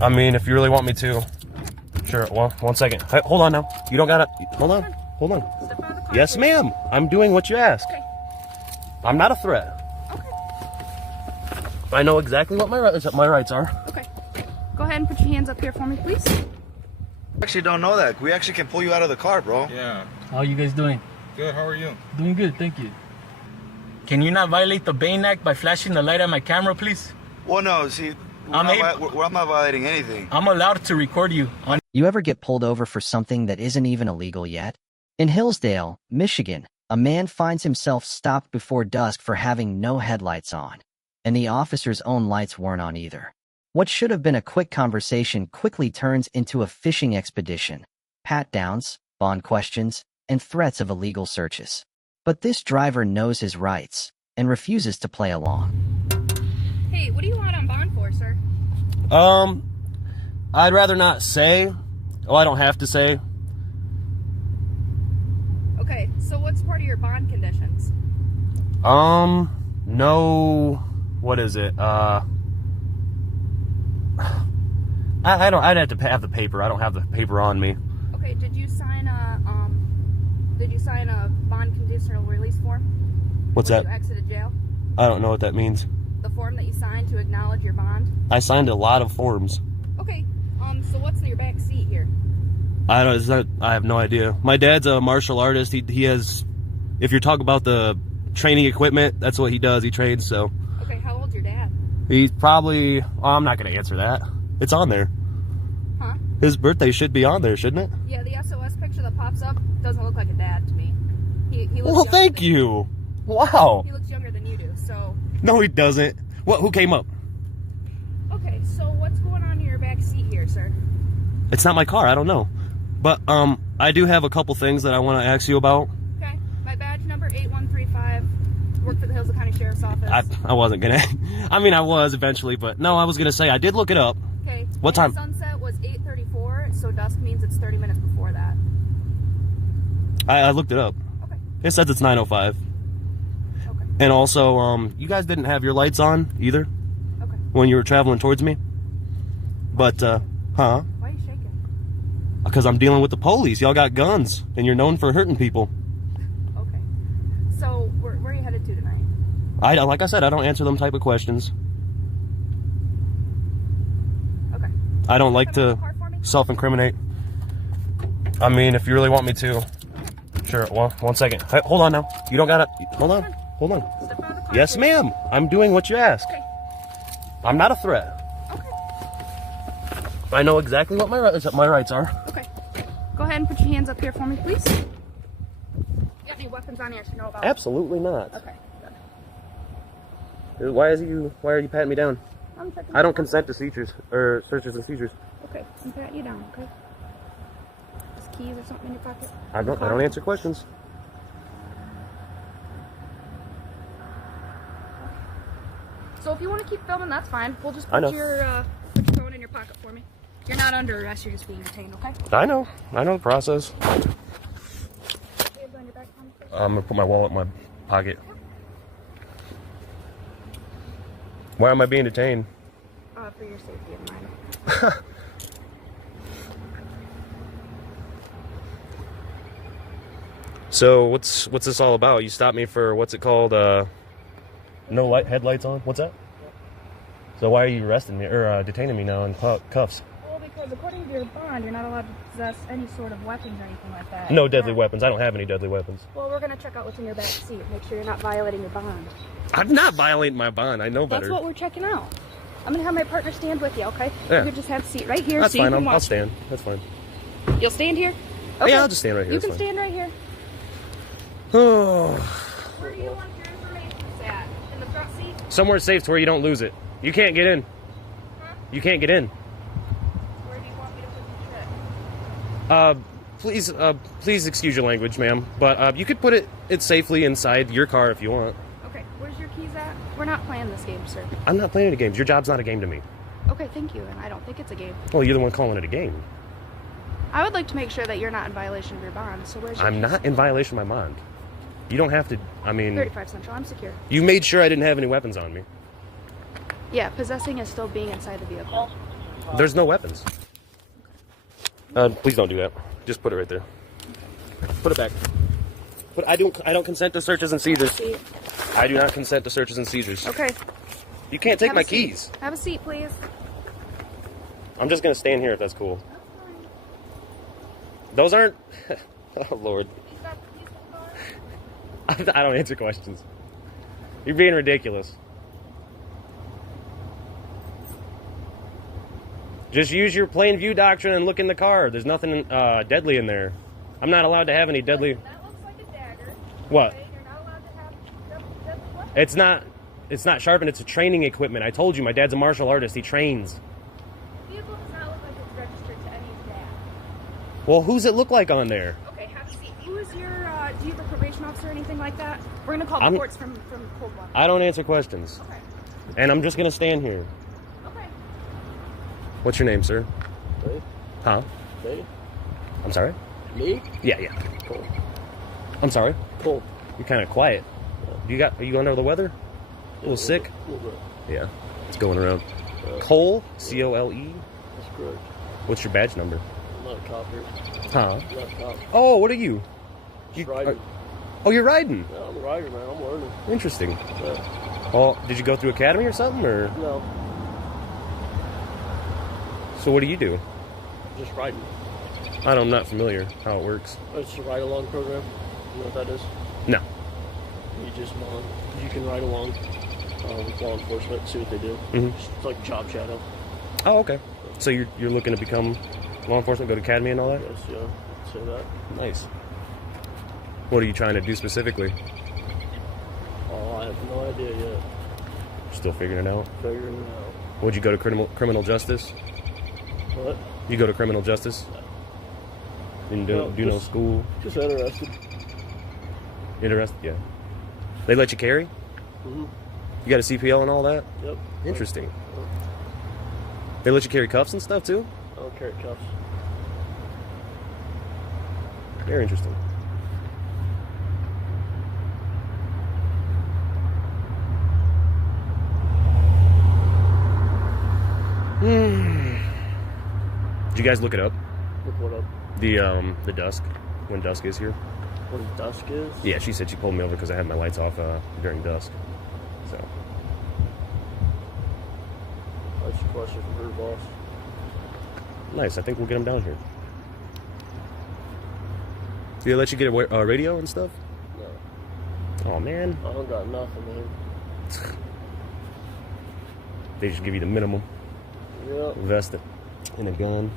I mean, if you really want me to. Sure. Well, 1 second. Hey, hold on now. You don't gotta. Hold on. Hold on. Step out of the car, Yes, ma'am. I'm doing what you ask. Okay. I'm not a threat. Okay. I know exactly what my rights are. Okay. Go ahead and put your hands up here for me, please. I actually don't know that. We actually can pull you out of the car, bro. Yeah. How are you guys doing? Good. How are you? Doing good, thank you. Can you not violate the Bain Act by flashing the light at my camera, please? Well, no, see, I'm not violating anything. I'm allowed to record you. You ever get pulled over for something that isn't even illegal yet? In Hillsdale, Michigan, a man finds himself stopped before dusk for having no headlights on, and the officer's own lights weren't on either. What should have been a quick conversation quickly turns into a fishing expedition, pat-downs, bond questions, and threats of illegal searches. But this driver knows his rights and refuses to play along. Hey, what do you want on bond for, sir? I'd rather not say. Oh, I don't have to say. Okay, so what's part of your bond conditions? No. What is it? I'd have to have the paper. I don't have the paper on me. Okay, did you sign a bond conditional release form? What's that? You exited jail? I don't know what that means. The form that you signed to acknowledge your bond? I signed a lot of forms. Okay, so what's in your back seat here? I have no idea. My dad's a martial artist. He has, if you're talking about the training equipment, that's what he does. He trains, so. Okay, how old's your dad? He's probably, I'm not going to answer that. It's on there. Huh? His birthday should be on there, shouldn't it? Yeah, the SOS picture that pops up doesn't look like a dad to me. He looks Well, thank you. Wow. He looks younger than you do, so. No, he doesn't. What? Who came up? Okay, so what's going on in your back seat here, sir? It's not my car. I don't know. But I do have a couple things that I want to ask you about. Okay, my badge number 8135. Work for the Hillsdale County Sheriff's Office. I wasn't gonna. I mean, I was eventually, but no, I was gonna say I did look it up. Okay. What time? Sunset was 8:34, so dusk means it's 30 minutes before that. I looked it up. Okay. It says it's 9:05. Okay. And also, you guys didn't have your lights on either. Okay. When you were traveling towards me. But huh? Why are you shaking? Because I'm dealing with the police. Y'all got guns, and you're known for hurting people. Okay. So where are you headed to tonight? Like I said, I don't answer them type of questions. Okay. I don't like to self-incriminate. I mean, if you really want me to. Sure. Well, 1 second. Hey, hold on now. You don't gotta. Hold on. Hold on. Step out of the car, Yes, please. ma'am. I'm doing what you ask. Okay. I'm not a threat. Okay. I know exactly what my rights are. Okay. Go ahead and put your hands up here for me, please. You got any weapons on you I should know about? Absolutely not. Okay. Why are you patting me down? I'm checking. I don't consent to seizures or searches and seizures. Okay, I'm patting you down, okay? Just keys or something in your pocket? I don't answer questions. So if you want to keep filming, that's fine. We'll just I know. put your phone in your pocket for me. You're not under arrest, you're just being detained, okay? I know the process. Hands on your back for me, please. I'm gonna put my wallet in my pocket. Why am I being detained? For your safety and mine. So what's this all about? You stopped me for what's it called? No headlights on. What's that? So why are you arresting me or detaining me now in cuffs? Well, because according to your bond, you're not allowed to possess any sort of weapons or anything like that. No deadly weapons. I don't have any deadly weapons. Well, we're gonna check out what's in your back seat. Make sure you're not violating your bond. I'm not violating my bond. I know better. That's what we're checking out. I'm gonna have my partner stand with you, okay? Yeah. You can just have a seat right here. That's so fine. You can I'll watch. stand. That's fine. You'll stand here? Yeah, I'll just stand right here. You It's can fine. stand right here. Oh. Where do you want your information sat? In the front seat? Somewhere safe to where you don't lose it. You can't get in. Huh? You can't get in. Where do you want me to put your shit? Please excuse your language, ma'am. But you could put it safely inside your car if you want. Okay, where's your keys at? We're not playing this game, sir. I'm not playing any games. Your job's not a game to me. Okay, thank you, and I don't think it's a game. Well, you're the one calling it a game. I would like to make sure that you're not in violation of your bond, so where's your I'm keys? not in violation of my bond. You don't have to, I mean... 35 Central, I'm secure. You made sure I didn't have any weapons on me. Yeah, possessing is still being inside the vehicle. There's no weapons. Please don't do that. Just put it right there. Put it back. But I don't consent to searches and seizures. I do not consent to searches and seizures. Okay. You can't take Have my a seat. keys. Have a seat, please. I'm just gonna stand here if that's cool. Those aren't. Oh Lord. I don't answer questions. You're being ridiculous. Just use your plain view doctrine and look in the car. There's nothing deadly in there. I'm not allowed to have any deadly. That looks like a dagger. What? Okay, you're not allowed to have deadly weapons. It's not. It's not sharpened. It's a training equipment. I told you, my dad's a martial artist. He trains. The vehicle does not look like it's registered to any of that. Well, who's it look like on there? Okay, have a seat. Who is your, do you have a probation officer or anything like that? We're going to call the courts from Cold Water. I don't answer questions. Okay. And I'm just gonna stand here. Okay. What's your name, sir? Me? Huh? Me? I'm sorry? Me? Yeah. Cool. I'm sorry. Cool. You're kind of quiet. Are you under the weather? A little sick? A little bit. Yeah. It's going around. Cole? C-O-L-E? That's correct. What's your badge number? I'm not a cop here. Huh? I'm not a cop. Oh, what are you? Just riding. Oh, you're riding? Yeah, I'm a rider, man. I'm learning. Interesting. Yeah. Oh, did you go through academy or something, or? No, So what do you do? just riding. I'm not familiar how it works. It's a ride-along program. You know what that is? No. You can ride along with law enforcement, see what they do. Mhm. It's like job shadow. Oh, okay. So you're looking to become law enforcement, go to academy and all that? Yes, yeah. I'd say that. Nice. What are you trying to do specifically? Oh, I have no idea yet. Still figuring it out. Figuring it out. Would you go to criminal justice? What? You go to criminal justice? And do no just- school? Just interested. Interested? Yeah. They let you carry? Mm-hmm. You got a CPL and all that? Yep. Interesting. They let you carry cuffs and stuff too? I don't carry cuffs. Very interesting. Did you guys look it up? Look what up. The dusk, when dusk is here? What dusk is? Yeah, she said she pulled me over because I had my lights off during dusk. So That's a question for her boss. nice. I think we'll get them down here. Do they let you get a radio and stuff? No. Oh man, I don't got nothing, man. they just give you the minimum. Yep. Vest it and a gun.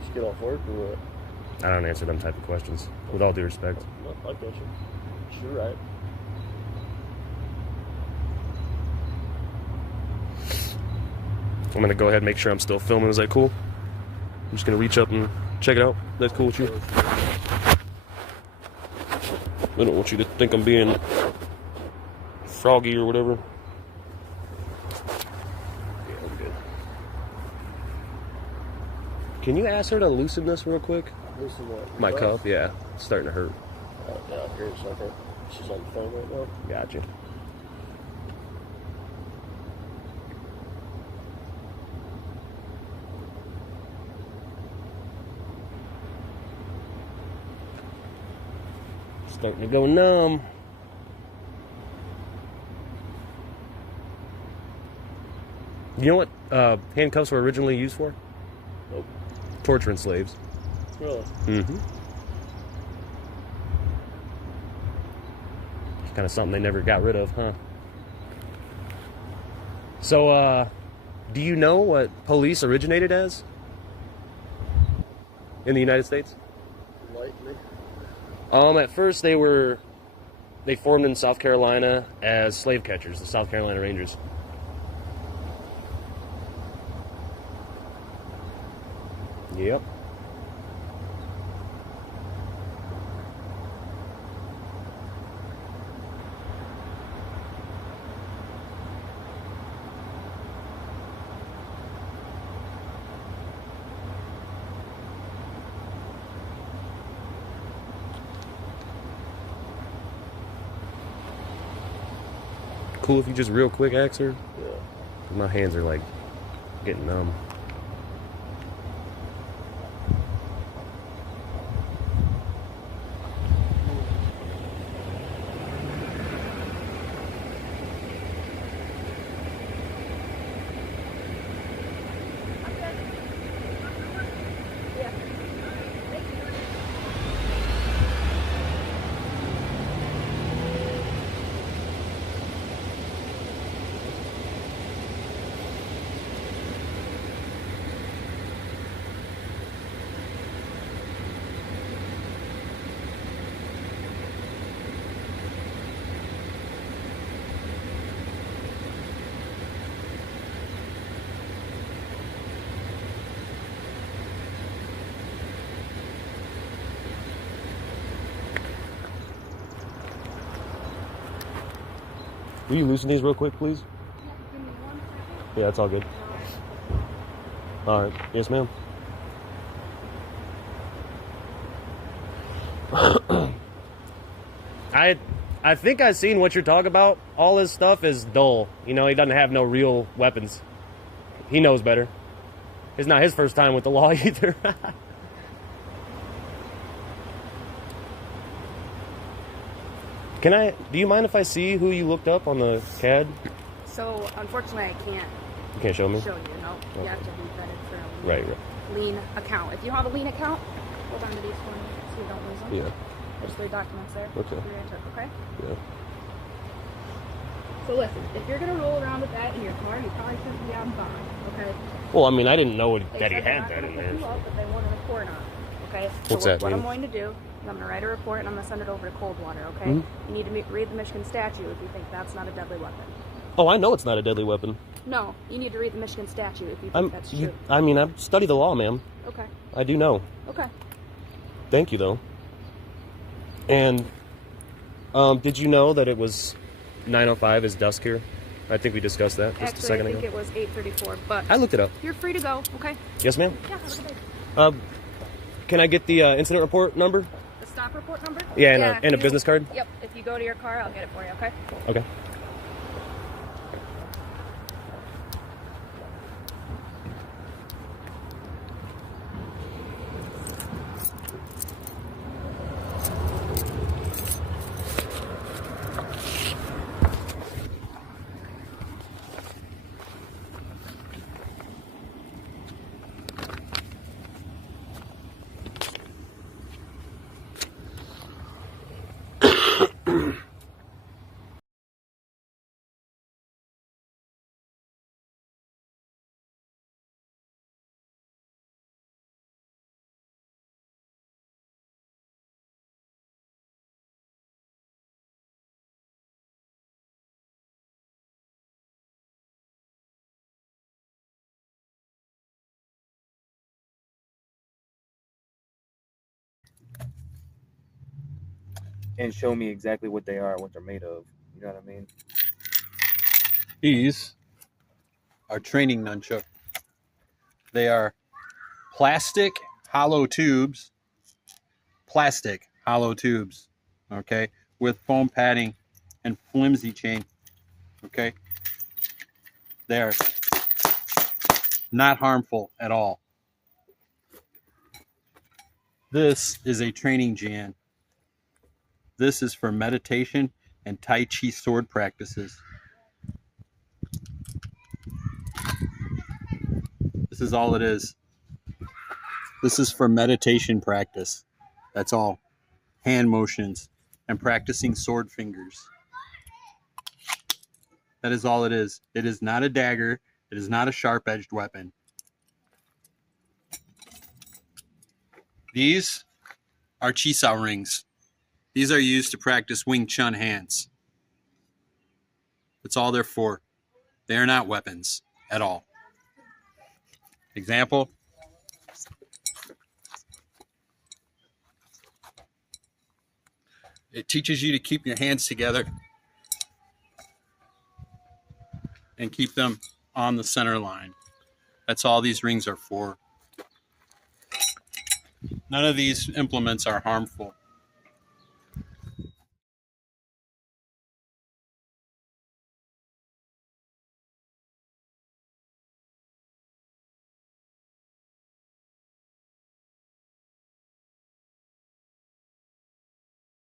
Just get off work or what? I don't answer them type of questions. With all due respect. No, I got you. Sure, right. I'm gonna go ahead and make sure I'm still filming. Is that cool? I'm just gonna reach up and check it out. That's cool with you? I don't want you to think I'm being froggy or whatever. Yeah, I'm good. Can you ask her to loosen this real quick? Listen, what? My cup? Yeah. It's starting to hurt. Yeah, here a second. She's on the phone right now. Gotcha. Starting to go numb. You know what handcuffs were originally used for? Nope. Torturing slaves. Really? Mm-hmm. It's kind of something they never got rid of, huh? So, do you know what police originated as in the United States? Lightning. At first they formed in South Carolina as slave catchers, the South Carolina Rangers. Yep. cool if you just real quick ask her? Yeah. My hands are like getting numb. Will you loosen these real quick, please? Yeah, give me 1 second. Yeah, that's all good. All right. Yes, ma'am. I think I've seen what you're talking about. All his stuff is dull. You know, he doesn't have no real weapons. He knows better. It's not his first time with the law either. Do you mind if I see who you looked up on the CAD? So, unfortunately, I can't You can't show me? show you. No, you have to be vetted for a Right. lean account. If you have a lean account, hold on to these for me so you don't lose them. Yeah. There's 3 documents there. Okay. You're into it, okay? Yeah. So listen, if you're gonna roll around with that in your car, you probably shouldn't be on bond, okay? Well, I mean, I didn't know They that he said they're had not that gonna in pick there. you up, but they want a report on it, okay? So What's that what I'm mean? going to do is I'm gonna write a report and I'm gonna send it over to Coldwater, okay? Mhm. You need to read the Michigan statute if you think that's not a deadly weapon. Oh, I know it's not a deadly weapon. No, you need to read the Michigan statute if you think that's true. I mean, I've studied the law, ma'am. Okay, I do know. okay. Thank you, though. And did you know that it was 9:05 is dusk here? I think we discussed that just a Actually, I second think ago. it was 8:34, but I looked it up. you're free to go, okay? Yes, ma'am. Yeah, have a good day. Can I get the incident report number? The stop report number? Yeah, and if a you- business card? Yep, if you go to your car, I'll get it for you, okay? Okay. And show me exactly what they are, what they're made of. You know what I mean? These are training nunchuck. They are plastic hollow tubes, okay, with foam padding and flimsy chain, okay? They are not harmful at all. This is a training Jan. This is for meditation and Tai Chi sword practices. This is all it is. This is for meditation practice. That's all. Hand motions and practicing sword fingers. That is all it is. It is not a dagger. It is not a sharp-edged weapon. These are Chisao rings. These are used to practice Wing Chun hands. That's all they're for. They are not weapons at all. Example. It teaches you to keep your hands together and keep them on the center line. That's all these rings are for. None of these implements are harmful.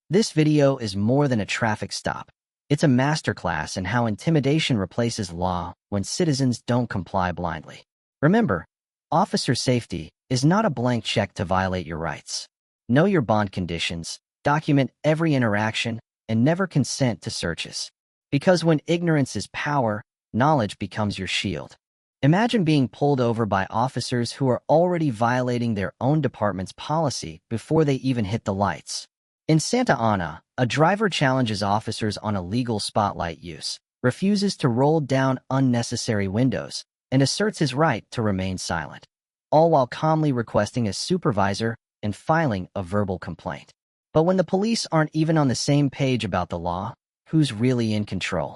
This video is more than a traffic stop. It's a masterclass in how intimidation replaces law when citizens don't comply blindly. Remember, officer safety is not a blank check to violate your rights. Know your bond conditions, document every interaction, and never consent to searches. Because when ignorance is power, knowledge becomes your shield. Imagine being pulled over by officers who are already violating their own department's policy before they even hit the lights. In Santa Ana, a driver challenges officers on illegal spotlight use, refuses to roll down unnecessary windows, and asserts his right to remain silent, all while calmly requesting a supervisor and filing a verbal complaint. But when the police aren't even on the same page about the law, who's really in control?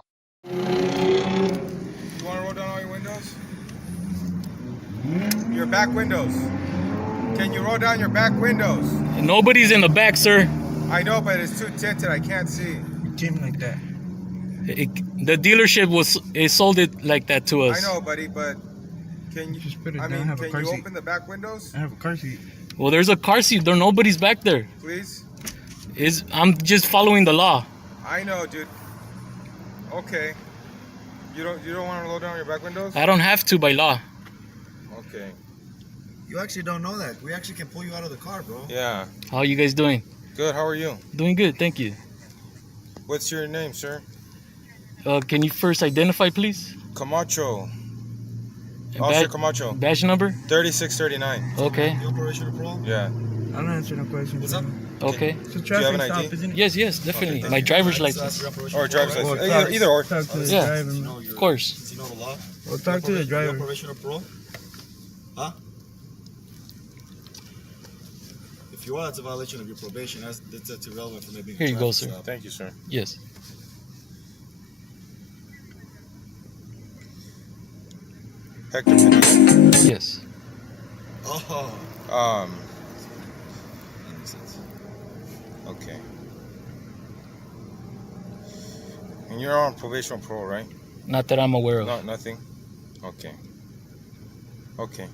You want to roll down all your windows? Your back windows. Can you roll down your back windows? Nobody's in the back, sir. I know, but it's too tinted. I can't see. Came like that. The dealership sold it like that to us. I know, buddy, but can you just put it I down, mean, have a can car you seat. open the back windows? I have a car seat. Well, there's a car seat. Nobody's back there. Please? I'm just following the law. I know, dude. Okay. You don't want to roll down your back windows? I don't have to by law. Okay. You actually don't know that. We actually can pull you out of the car, bro. Yeah. How are you guys doing? Good. How are you? Doing good, thank you. What's your name, sir? Can you first identify, please? Camacho. Officer Camacho. Badge number? 3639. Okay. The operation of parole? Yeah. I'm answering a question. What's up? Okay. It's a Do you have traffic an stop, ID? isn't it? Yes, definitely. Okay, My driver's license. Or driver's Well, license. Either or. Talk to the Yeah. driver. Of course. Does he know the law? Well, talk to the driver. The operation of parole? Huh? If you are, that's a violation of your probation. That's irrelevant for maybe. Here you go, sir. Thank you, sir. Yes. Hector Pineda. Yes. Oh. That makes sense. Okay. And you're on probation or parole, right? Not that I'm aware of. No, nothing. Okay. Okay.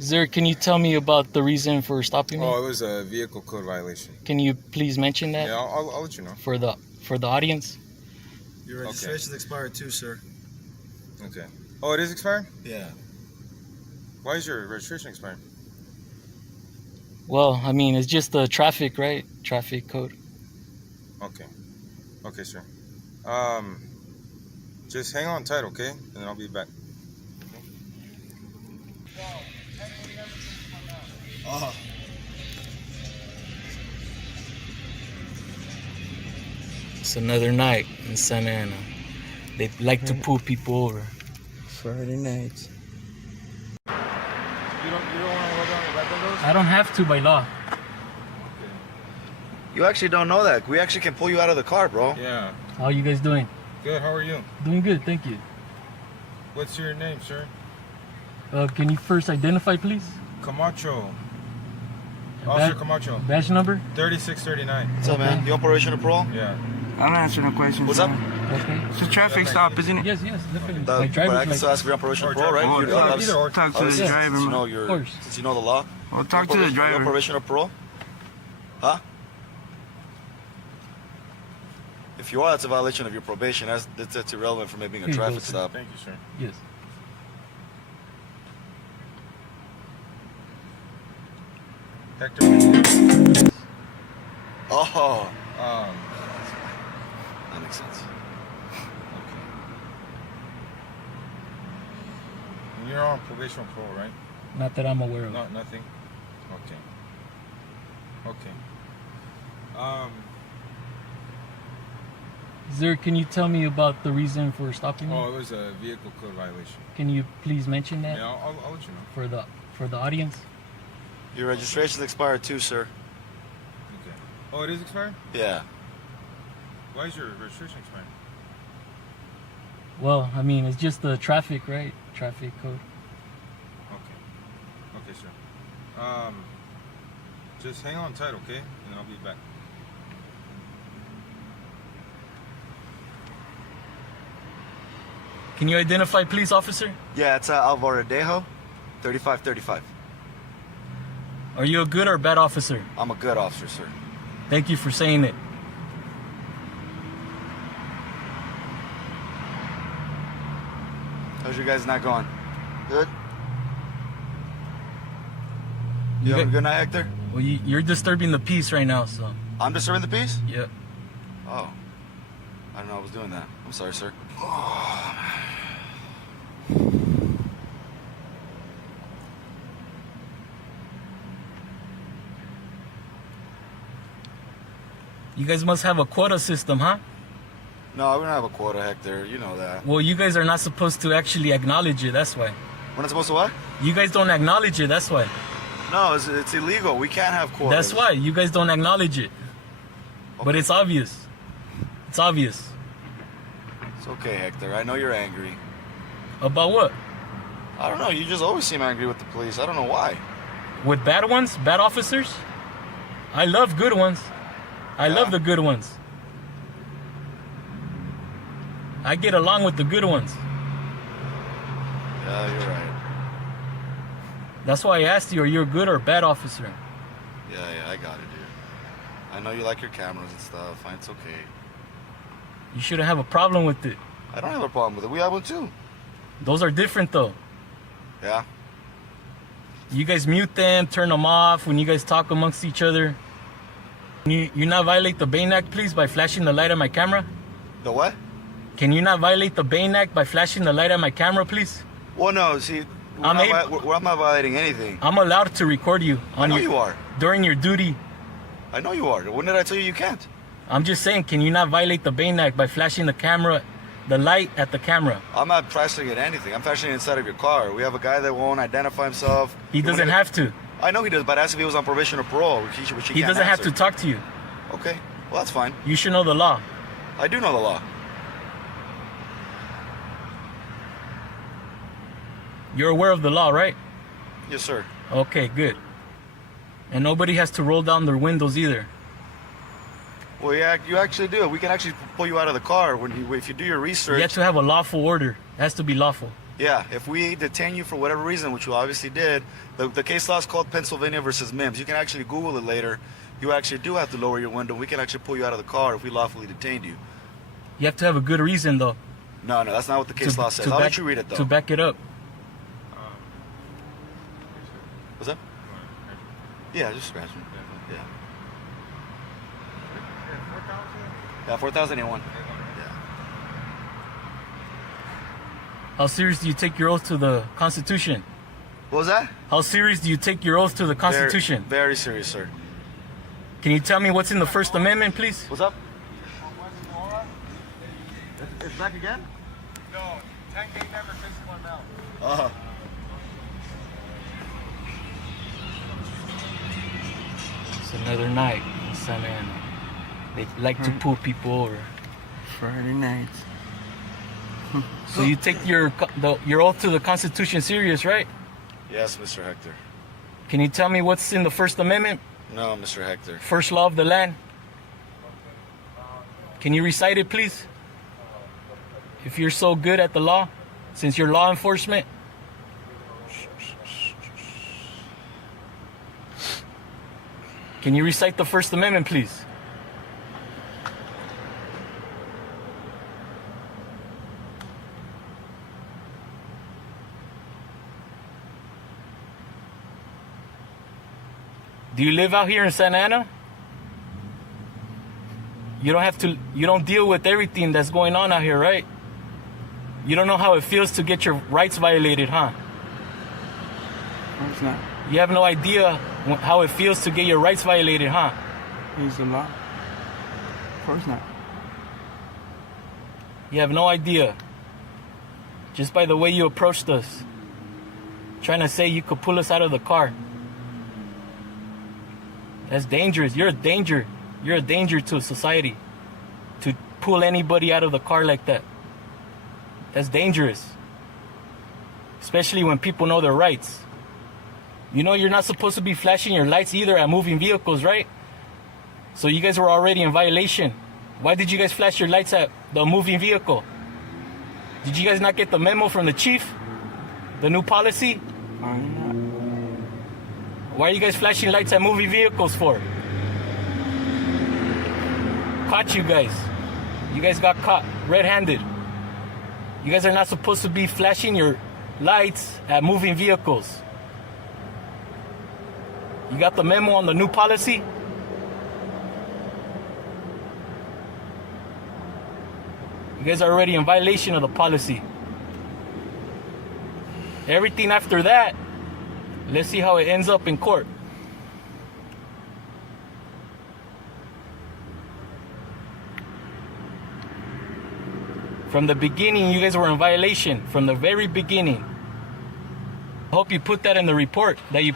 Sir, can you tell me about the reason for stopping me? Oh, it was a vehicle code violation. Can you please mention that Yeah, I'll let you know. for the audience? Your registration's expired too, sir. Okay. Oh, it is expired? Yeah. Why is your registration expired? Well, I mean, it's just the traffic, right? Traffic code. Okay. Okay, sir. Just hang on tight, okay? And then I'll be back. Oh. It's another night in Santa Ana. They like to pull people over. Friday nights. You don't want to roll down your back windows? I don't have to by law. You actually don't know that. We actually can pull you out of the car, bro. Yeah. How are you guys doing? Good. How are you? Doing good, thank you. What's your name, sir? Can you first identify, please? Camacho. Officer Camacho. Badge number? 3639. What's up, man? The operation of parole? Yeah. I'm answering a question. What's up? Okay. It's a traffic stop, isn't it? Yes, definitely. But My I driver's can still license. ask for your operation of Or parole, right? driver. You know, Either obviously- or. Talk to the obviously, driver, since you man. know your, Of course. since you know the law. Well, talk to the driver. Operation of parole? Huh? If you are, that's a violation of your probation. That's irrelevant for maybe being a Here you go, traffic sir. stop. Thank you, sir. Yes. Hector Pineda. Oh. That makes sense. Okay. And you're on probation or parole, right? Not that I'm aware of. No, nothing. Okay. Okay. Sir, can you tell me about the reason for stopping me? Oh, it was a vehicle code violation. Can you please mention that Yeah, I'll let you know. for the audience? Your registration's expired too, sir. Okay. Oh, it is expired? Yeah. Why is your registration expired? Well, I mean, it's just the traffic, right? Traffic code. Okay. Okay, sir. Just hang on tight, okay? And then I'll be back. Can you identify, please, officer? Yeah, it's Alvaro Dejo, 3535. Are you a good or bad officer? I'm a good officer, sir. Thank you for saying it. How's your guys' night going? Good? You You having a got- good night, Hector? Well, you're disturbing the peace right now, so. I'm disturbing the peace? Yep. Oh. I didn't know I was doing that. I'm sorry, sir. You guys must have a quota system, huh? No, we don't have a quota, Hector. You know that. Well, you guys are not supposed to actually acknowledge it, that's why. We're not supposed to what? You guys don't acknowledge it, that's why. No, it's illegal. We can't have quotas. That's why. You guys don't acknowledge it. But it's obvious. It's obvious. It's okay, Hector. I know you're angry. About what? I don't know. You just always seem angry with the police. I don't know why. With bad ones? Bad officers? I love good ones. I love the good ones. I get along with the good ones. Yeah, you're right. That's why I asked you, are you a good or bad officer? Yeah, I got it, dude. I know you like your cameras and stuff. It's okay. You shouldn't have a problem with it. I don't have a problem with it. We have one too. Those are different though. Yeah. You guys mute them, turn them off when you guys talk amongst each other. You not violate the Bain Act, please, by flashing the light at my camera? The what? Can you not violate the Bain Act by flashing the light at my camera, please? Well, no, see, we're not violating anything. I'm allowed to record you. I know you are. During your duty. I know you are. When did I tell you you can't? I'm just saying, can you not violate the Bain Act by flashing the light at the camera? I'm not flashing at anything. I'm flashing inside of your car. We have a guy that won't identify himself. He doesn't have to. I know he does, but ask if he was on probation or parole, which he He can't doesn't have answer. to talk to you. Okay, well, that's fine. You should know the law. I do know the law. You're aware of the law, right? Yes, sir. Okay, good. And nobody has to roll down their windows either. Well, yeah, you actually do. We can actually pull you out of the car if you do your research. You have to have a lawful order. It has to be lawful. Yeah, if we detain you for whatever reason, which you obviously did, the case law is called Pennsylvania versus Mims. You can actually Google it later. You actually do have to lower your window. We can actually pull you out of the car if we lawfully detained you. You have to have a good reason, though. No, that's not what the case law says. I'll let you read it, though. To back it up. What's that? Yeah, just scratch me. Yeah. Yeah, 4,001. Yeah. How serious do you take your oath to the Constitution? What was that? How serious do you take your oath to the Constitution? Very serious, sir. Can you tell me what's in the First Amendment, please? What's up? It's back again? No, 10K never fixes my mouth. Uh-huh. It's another night in Santa Ana. They like to pull people over. Friday nights. So you take your oath to the Constitution serious, right? Yes, Mr. Hector. Can you tell me what's in the First Amendment? No, Mr. Hector. First law of the land. Can you recite it, please? If you're so good at the law, since you're law enforcement. Can you recite the First Amendment, please? Do you live out here in Santa Ana? You don't deal with everything that's going on out here, right? You don't know how it feels to get your rights violated, huh? Of course not. You have no idea how it feels to get your rights violated, huh? Here's the law. Of course not. You have no idea. Just by the way you approached us. Trying to say you could pull us out of the car. That's dangerous. You're a danger. You're a danger to society. To pull anybody out of the car like that. That's dangerous. Especially when people know their rights. You know you're not supposed to be flashing your lights either at moving vehicles, right? So you guys were already in violation. Why did you guys flash your lights at the moving vehicle? Did you guys not get the memo from the chief? The new policy? Why not? Why are you guys flashing lights at moving vehicles for? Caught you guys. You guys got caught red-handed. You guys are not supposed to be flashing your lights at moving vehicles. You got the memo on the new policy? You guys are already in violation of the policy. Everything after that, let's see how it ends up in court. From the beginning, you guys were in violation. From the very beginning. I hope you put that in the report, that you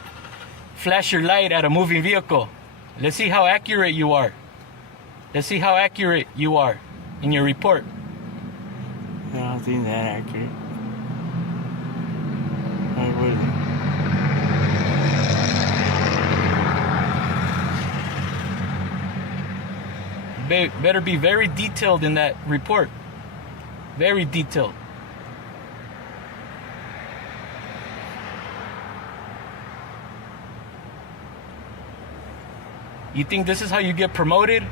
flash your light at a moving vehicle. Let's see how accurate you are. Let's see how accurate you are in your report. I don't think that accurate. I wouldn't. Better be very detailed in that report. Very detailed. You think this is how you get promoted?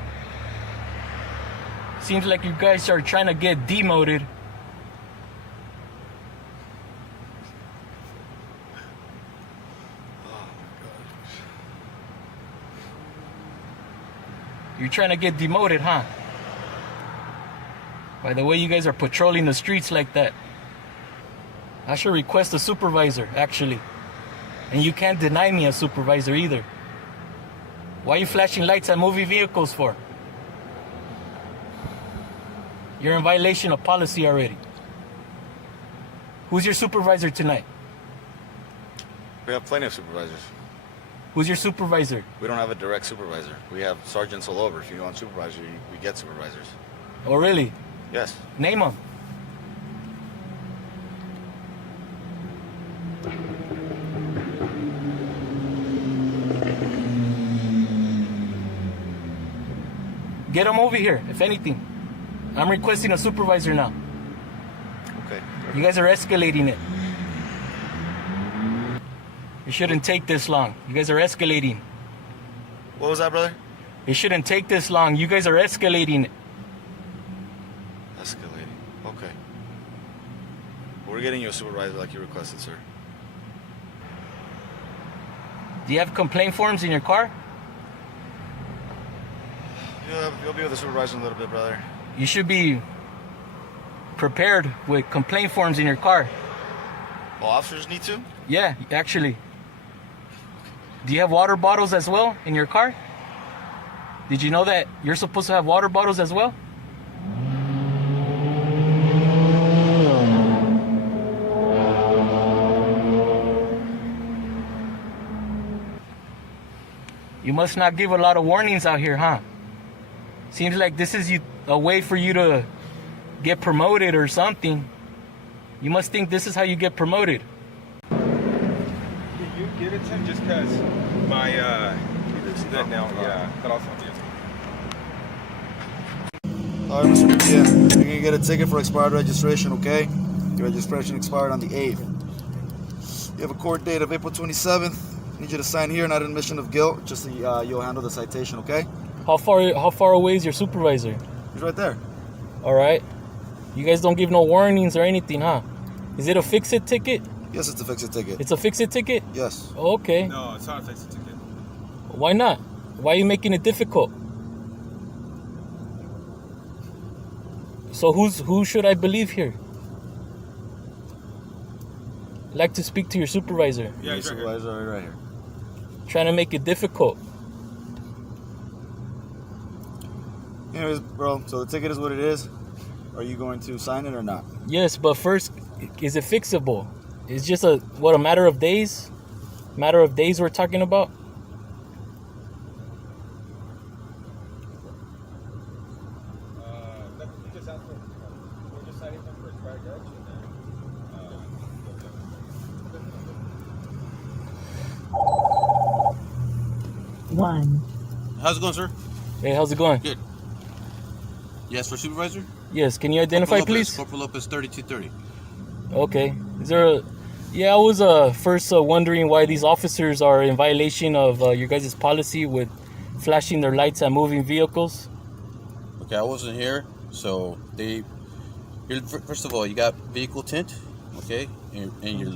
Seems like you guys are trying to get demoted. You're trying to get demoted, huh? By the way you guys are patrolling the streets like that. I should request a supervisor, actually. And you can't deny me a supervisor either. Why are you flashing lights at moving vehicles for? You're in violation of policy already. Who's your supervisor tonight? We have plenty of supervisors. Who's your supervisor? We don't have a direct supervisor. We have sergeants all over. If you want supervisor, we get supervisors. Oh, really? Yes. Name them. Get them over here, if anything. I'm requesting a supervisor now. Okay. You guys are escalating it. It shouldn't take this long. You guys are escalating. What was that, brother? It shouldn't take this long. You guys are escalating it. Escalating. Okay. We're getting you a supervisor like you requested, sir. Do you have complaint forms in your car? You'll be with the supervisor in a little bit, brother. You should be prepared with complaint forms in your car. Oh, officers need to? Yeah, actually. Do you have water bottles as well in your car? Did you know that you're supposed to have water bottles as well? You must not give a lot of warnings out here, huh? Seems like this is a way for you to get promoted or something. You must think this is how you get promoted. Can you give it to him just because my, that now, yeah, that also, All right, Mr. Garcia, you're going to get a ticket for expired registration, okay? Your registration expired on the 8th. You have a court date of April 27th. I need you to sign here, not admission of guilt. Just so you'll handle the citation, okay? How far away is your supervisor? He's right there. All right. You guys don't give no warnings or anything, huh? Is it a fix-it ticket? Yes, it's a fix-it ticket. It's a fix-it ticket? Yes. Okay. No, it's not a fix-it ticket. Why not? Why are you making it difficult? So who should I believe here? I'd like to speak to your supervisor. Yeah, your supervisor right here. Trying to make it difficult. Anyways, bro, so the ticket is what it is. Are you going to sign it or not? Yes, but first, is it fixable? It's just a matter of days? Matter of days we're talking about? One. How's it going, sir? Hey, how's it going? Good. Yes, for supervisor? Yes, can you identify, Corporal Lopez, please? Corporal Lopez 3230. Okay. Is there Yeah, I was first wondering why these officers are in violation of your guys' policy with flashing their lights at moving vehicles. Okay, I wasn't here, so first of all, you got vehicle tint, okay, and your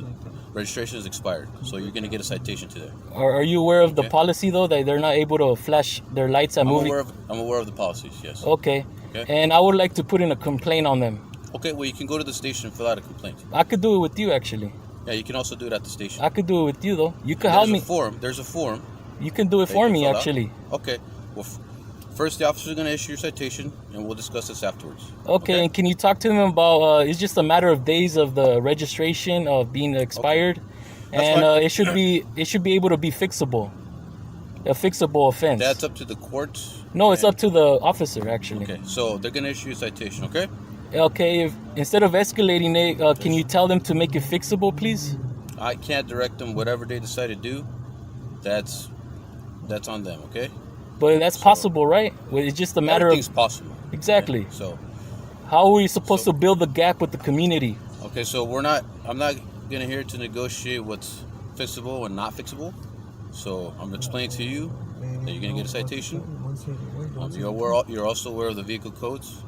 registration is expired, so you're gonna get a citation today. Are you aware of the policy though, that they're not able to flash their lights at moving? I'm aware of the policies, yes. Okay. And I would like to put in a complaint on them. Okay, well, you can go to the station and fill out a complaint. I could do it with you, actually. Yeah, you can also do it at the station. I could do it with you, though. You could help me. There's a form. You can do it for me, actually. Okay. Well, first the officer's going to issue your citation, and we'll discuss this afterwards. Okay, and can you talk to them about, it's just a matter of days of the registration of being expired. Okay. And it should be able to be fixable. A fixable offense. That's up to the court? No, it's up to the officer, actually. Okay, so they're going to issue a citation, okay? Okay, instead of escalating it, can you tell them to make it fixable, please? I can't direct them. Whatever they decide to do, that's on them, okay? But that's possible, right? It's just a matter of... Everything's possible. Exactly. Okay, so... How are we supposed to build the gap with the community? Okay, so I'm not going to here to negotiate what's fixable and not fixable. So I'm explaining to you that you're going to get a citation. You're also aware of the vehicle codes.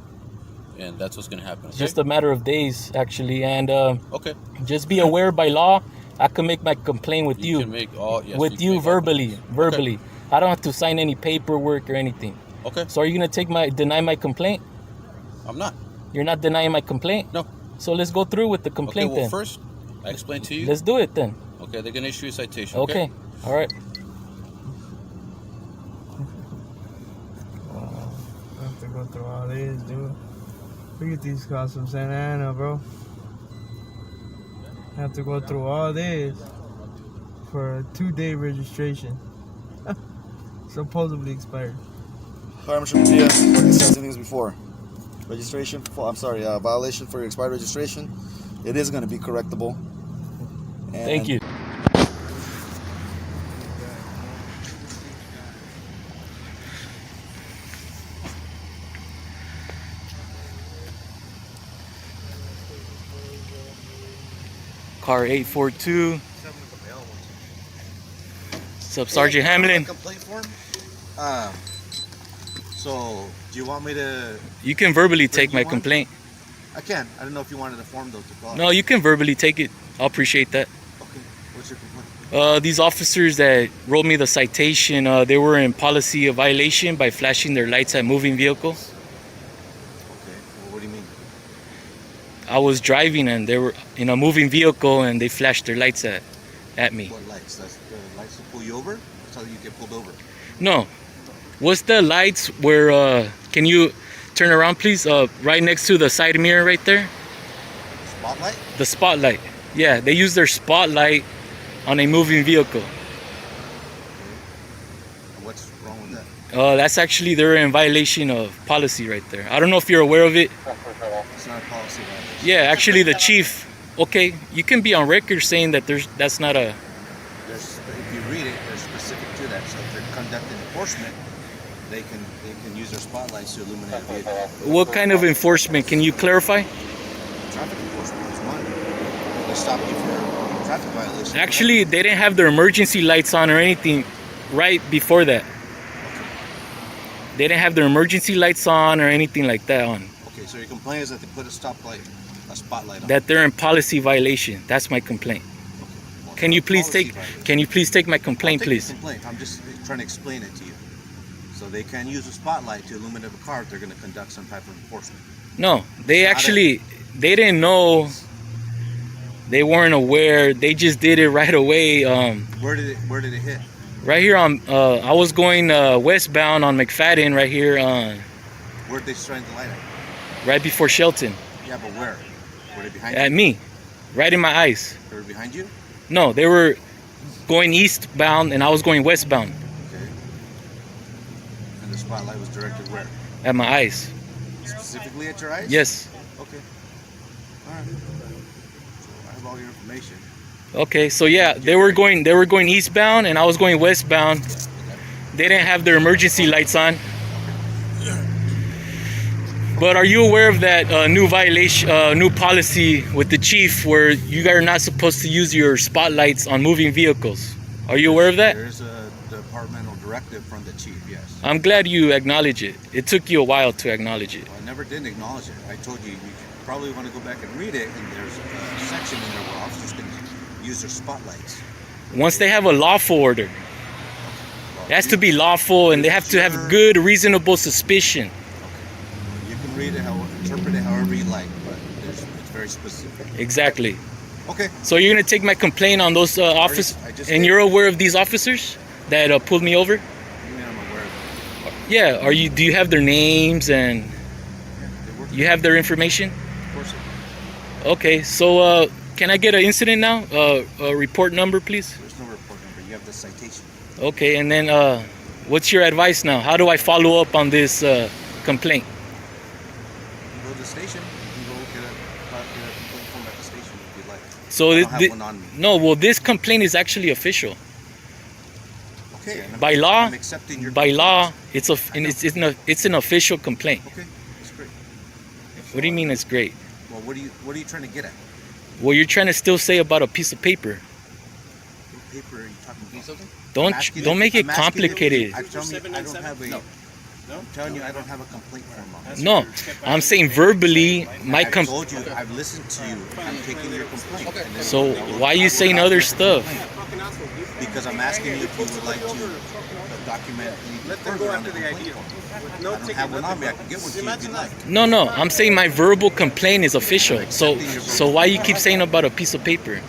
And that's what's going to happen. Okay? Just a matter of days, actually. And okay. Just be aware by law, I can make my complaint with you. You can make all... Yes, with you verbally. Okay. I don't have to sign any paperwork or anything. Okay. So are you going to deny my complaint? I'm not. You're not denying my complaint? No. So let's go through with the complaint then. then. First, I explain to you. Let's do it then. Okay, they're going to issue a citation. Okay. All right. I have to go through all this, dude. Look at these cars from Santa Ana, bro. I have to go through all this for a 2-day registration. Supposedly expired. Alright, Mr. Garcia, like I said things before. Registration, violation for your expired registration. It is going to be correctable. And thank you. Car 842. What's up, Sergeant Hamlin? Complaint form? So, do you want me to... You can verbally take my complaint. I can. I don't know if you wanted a form, though, to fill out. No, you can verbally take it. I'll appreciate that. Okay. What's your complaint? These officers that wrote me the citation, they were in policy of violation by flashing their lights at moving vehicles. Okay. Well, what do you mean? I was driving and they were in a moving vehicle and they flashed their lights at me. What lights? That's the lights to pull you over? That's how you get pulled over. No. What's the lights where, can you turn around please? Right next to the side mirror right there. Spotlight? The spotlight. Yeah, they use their spotlight on a moving vehicle. Okay. And what's wrong with that? That's actually, they're in violation of policy right there. I don't know if you're aware of it. It's not a policy violation. Yeah, actually the chief, okay, you can be on record saying that that's not a... If you read it, they're specific to that. So if they're conducting enforcement, they can use their spotlights to illuminate a vehicle. What kind of enforcement? Can you clarify? Traffic enforcement is one. They stop you for traffic violations. Actually, they didn't have their emergency lights on or anything right before that. They didn't have their emergency lights on or anything like that on. Okay, so your complaint is that they put a spotlight on. That they're in policy violation. That's my complaint. Okay. Well, Can you please take my complaint, please? Complaint. I'm just trying to explain it to you. So they can use a spotlight to illuminate a car if they're going to conduct some type of enforcement. No, they didn't know. They weren't aware. They just did it right away. Where did it hit? Right here on. I was going westbound on McFadden. Right here on. Where'd they shine the light at? Right before Shelton. Yeah, but where? Were they behind you? At me, right in my eyes. They were behind you? No, they were going eastbound and I was going westbound. Okay. And the spotlight was directed where? At my eyes. Specifically at your eyes? Yes. Okay. All right. So I have all your information. Okay, so yeah, they were going eastbound and I was going westbound. They didn't have their emergency lights on. But are you aware of that new violation, new policy with the chief where you guys are not supposed to use your spotlights on moving vehicles? Are you aware of that? There's a departmental directive from the chief, yes. I'm glad you acknowledge it. It took you a while to acknowledge it. Well, I never did acknowledge it. I told you, you probably want to go back and read it, and there's a section in there where officers can use their spotlights. Once they have a lawful order, it has to be lawful, and they have to have good, reasonable suspicion. You can read it, interpret it however you like, but it's very specific. Exactly. Okay. So you're gonna take my complaint on those officers, and you're aware of these officers that pulled me over? I mean, I'm aware of them. Yeah. Are you? Do you have their names and you have their information? Of course. Okay. So can I get an incident now? A report number, please. There's no report number. You have the citation. Okay. And then what's your advice now? How do I follow up on this complaint? You go to the station. You can go get a complaint form at the station if you'd like. So I don't have one on me. no. Well, this complaint is actually official. Okay. By law, I'm accepting your by complaint. law, it's an official complaint. Okay, that's great. What do you mean it's great? Well, what are you trying to get at? Well, you're trying to still say about a piece of paper. What paper are you talking about? Something? Don't make it complicated. I'm telling you, I don't have a complaint form on me. No, I'm saying verbally, I told you, I've listened to you. I'm taking your complaint. And then So why are you saying other stuff? Because I'm asking you if you would like to document further on the complaint form. I don't have one on me. I can get one to you if you'd like. No, I'm saying my verbal complaint is official. So why you keep saying about a piece of paper?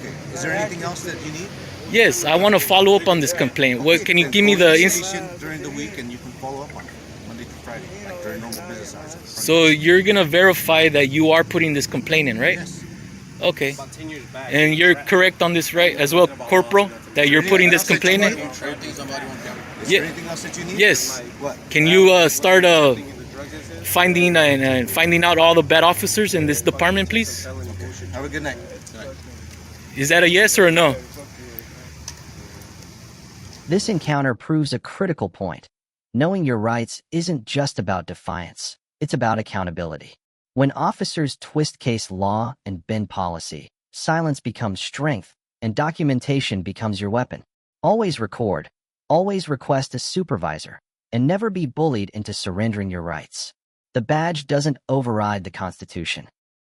Okay. Is there anything else that you need? Yes, I want to follow up on this complaint. What can you give me Go to the station during the week and you can follow up on it Monday through Friday, like during normal business hours. So you're gonna verify that you are putting this complaint in, right? Yes. Okay. And you're correct on this, right? As well, Corporal, that you're putting this complaint in? Is there anything else that you need? Yes. What? Can you start finding out all the bad officers in this department, please? Okay. Have a good night. Is that a yes or a no? This encounter proves a critical point. Knowing your rights isn't just about defiance, it's about accountability. When officers twist case law and bend policy, silence becomes strength, and documentation becomes your weapon. Always record, always request a supervisor, and never be bullied into surrendering your rights. The badge doesn't override the Constitution.